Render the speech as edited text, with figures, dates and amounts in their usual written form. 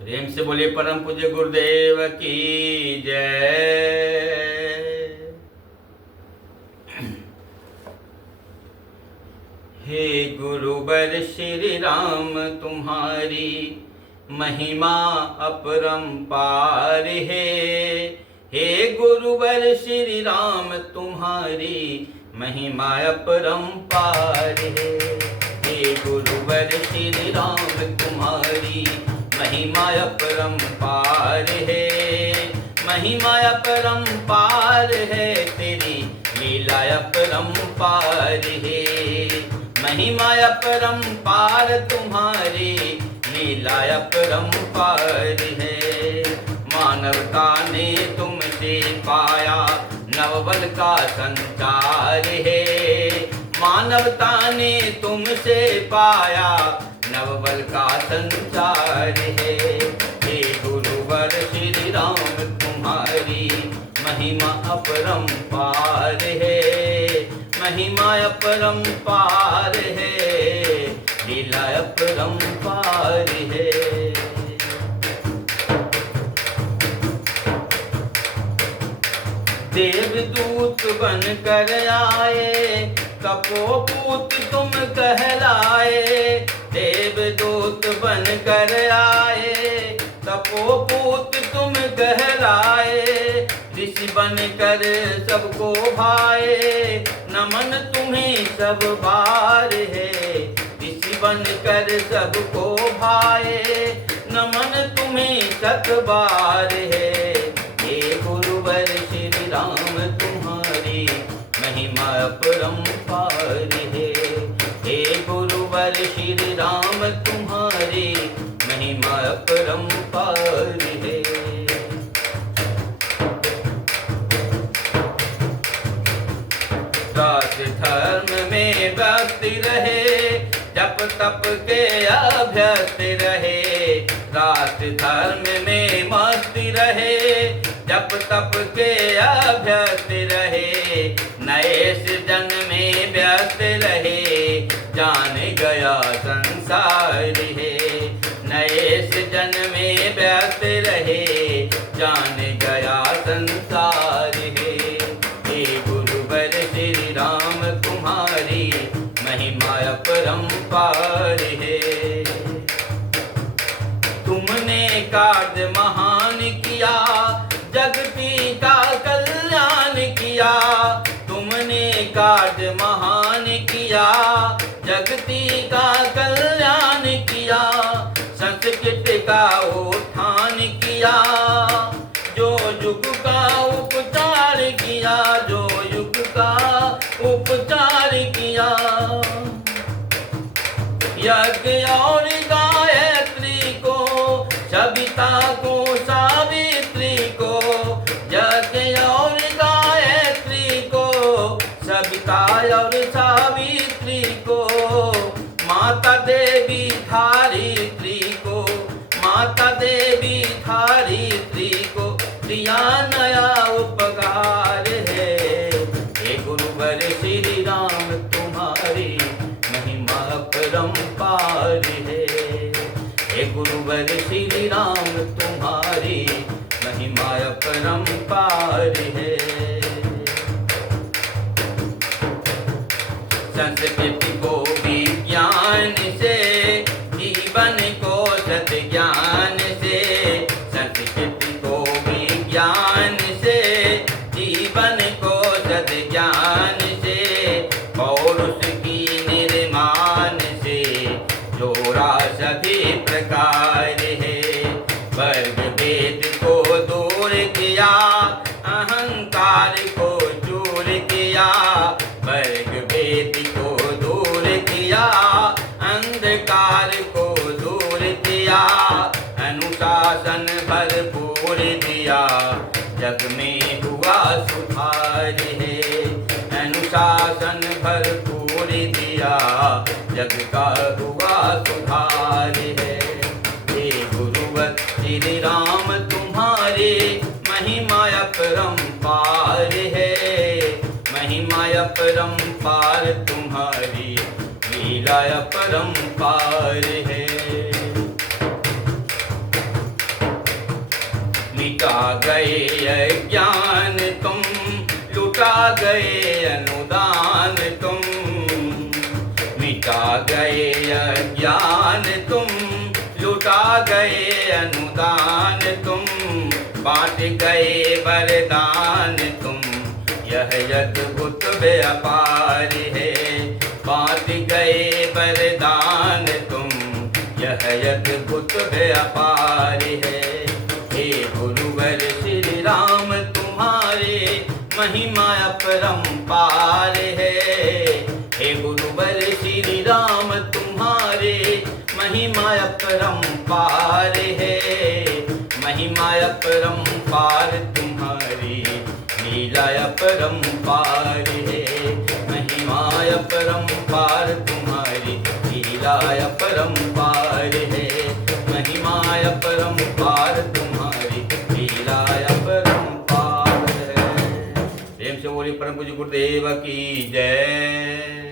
प्रेम से बोले परम पूज्य गुरुदेव की जय। हे गुरुवर श्री राम तुम्हारी महिमा अपरंपार है। हे गुरुवर श्री राम तुम्हारी महिमा अपरंपार है। हे गुरुवर श्री राम तुम्हारी महिमा अपरंपार है। महिमा अपरंपार है तेरी लीला अपरंपार है। महिमा अपरंपार तुम्हारी लीला अपरंपार है। मानवता ने तुमसे पाया नवबल का संचार है। मानवता ने तुमसे पाया नवबल का संचार है। हे गुरुवर श्री राम तुम्हारी महिमा अपरंपार है। महिमा अपरंपार है, लीला अपरंपार है। देवदूत बन कर आए कपोपूत तुम कहलाए। देवदूत बन कर आए कपोपूत तुम कहलाए। ऋषि बन कर सबको भाए नमन तुम्हें सब बार है। ऋषि बन कर सबको भाए नमन तुम्हें सत बार है। हे गुरुवर श्री राम तुम्हारी महिमा अपरंपार है। हे गुरुवर श्री राम तुम्हारी महिमा अपरंपार है। दास धर्म में व्यस्त रहे जप तप के अभ्यस्त रहे। दास धर्म में मस्त रहे जप तप के अभ्यस्त रहे। नए सृजन में व्यस्त रहे जान गया संसार है। नए सृजन में व्यस्त रहे जान गया संसार है। हे गुरुवर श्री राम तुम्हारी महिमा अपरंपार है। तुमने कार्य महान किया जगती का कल्याण किया। तुमने कार्य महान किया जगती का कल्याण किया। संस्कृत का उत्थान किया जो युग का उपचार किया। जो युग का उपचार किया। यज्ञ और गायत्री को सविता को सावित्री को। यज्ञ और गायत्री को सविता और सावित्री को। माता देवी धारित्री को माता देवी धारित्री को दिया नया उपकार है। हे गुरुवर श्री राम तुम्हारी महिमा अपरंपार है। हे गुरुवर श्री राम तुम्हारी महिमा अपरंपार है। संस्कृति को विज्ञान से जीवन को सत ज्ञान से। संस्कृति को विज्ञान से जीवन को सत ज्ञान से। पौरुष की निर्माण से जोड़ा सभी प्रकार है। वर्ग भेद को दूर किया अहंकार को दूर किया। वर्ग भेद को दूर किया अंधकार को दूर किया। अनुशासन भरपूर दिया जग में हुआ सुधार है। अनुशासन भरपूर दिया जग का हुआ सुधार है। हे गुरुवर श्री राम तुम्हारे महिमा अपरंपार है। महिमा अपरंपार तुम्हारी लीला अपरंपार है। मिटा गए अज्ञान तुम, लुटा गए अनुदान तुम। मिटा गए अज्ञान तुम, लुटा गए अनुदान तुम। बांट गए वरदान तुम, यह अद्भुत व्यापार है। बांट गए वरदान तुम, यह अद्भुत व्यापार है। हे गुरुवर श्री राम तुम्हारे महिमा अपरंपार है। हे गुरुवर श्री राम तुम्हारे महिमा अपरंपार है। महिमा अपरंपार तुम्हारी, लीला अपरंपार है। महिमा अपरंपार तुम्हारी, लीला अपरंपार है। महिमा अपरंपार तुम्हारी, लीला अपरंपार है। प्रेम से बोली परम पूज्य गुरुदेव की जय।